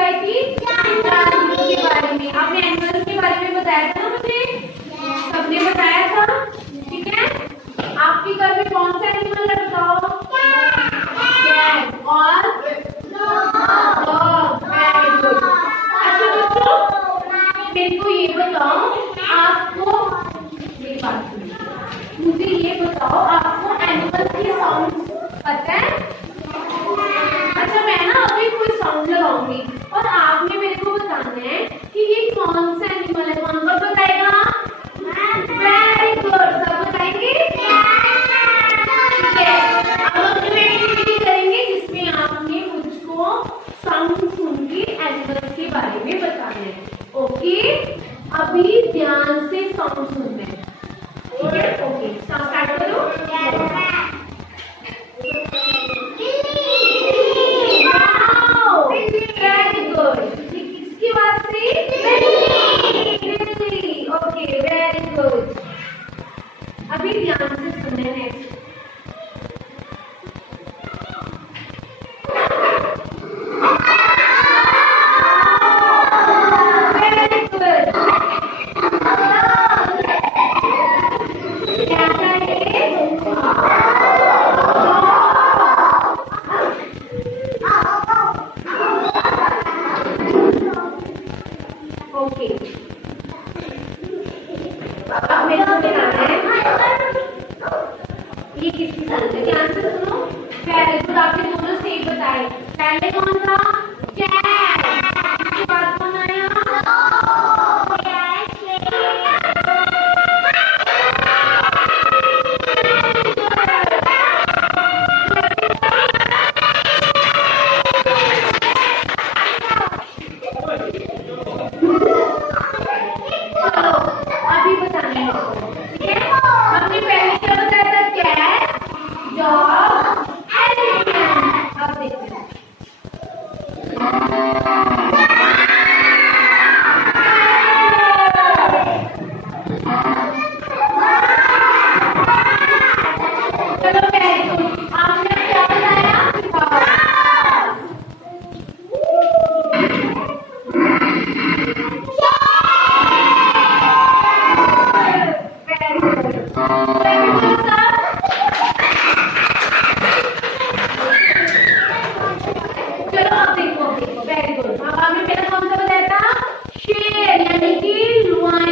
करवाई थी? जानवरों के बारे में। आपने एनिमल्स के बारे में बताया था ना मुझे? सबने बताया था, ठीक है। आपके घर में कौन सा एनिमल है बताओ? कैट और डॉग। Very good. अच्छा बच्चों, मेरे को ये बताओ, आपको मेरी बात सुनिए, मुझे ये बताओ आपको एनिमल्स के साउंड पता है? अच्छा, मैं ना अभी कोई साउंड लगाऊंगी और आपने मेरे को बताना है कि ये कौन सा एनिमल है। कौन कौन बताएगा? वेरी गुड, सब बताएंगे, ठीक है। अब हम जो एक्टिविटी करेंगे जिसमें आपने मुझको साउंड सुन के एनिमल्स के बारे में बताना है। ओके, अभी ध्यान से साउंड सुनना है, ठीक है। ओके, स्टार्ट करो। वेरी गुड, किसकी बात से? बिल्ली। Okay, very good. अभी ध्यान से सुनना है। Very good. क्या था ये? ओके, अब मेरे को बताना है ये किसकी साउंड है। ध्यान से सुनो। वेरी गुड, आपने दोनों सही बताए। पहले कौन था? कैट। इसके बाद कौन आया? चलो अभी बताना है, ठीक है। हमने पहले क्या बताया था? Cat, dog, elephant. अब देखते हैं। चलो वेरी गुड, आपने क्या बताया? Very good. चलो अब देखो, वेरी गुड। अब आपने पहले कौन सा बताया था? शेर, यानी कि लुआइन।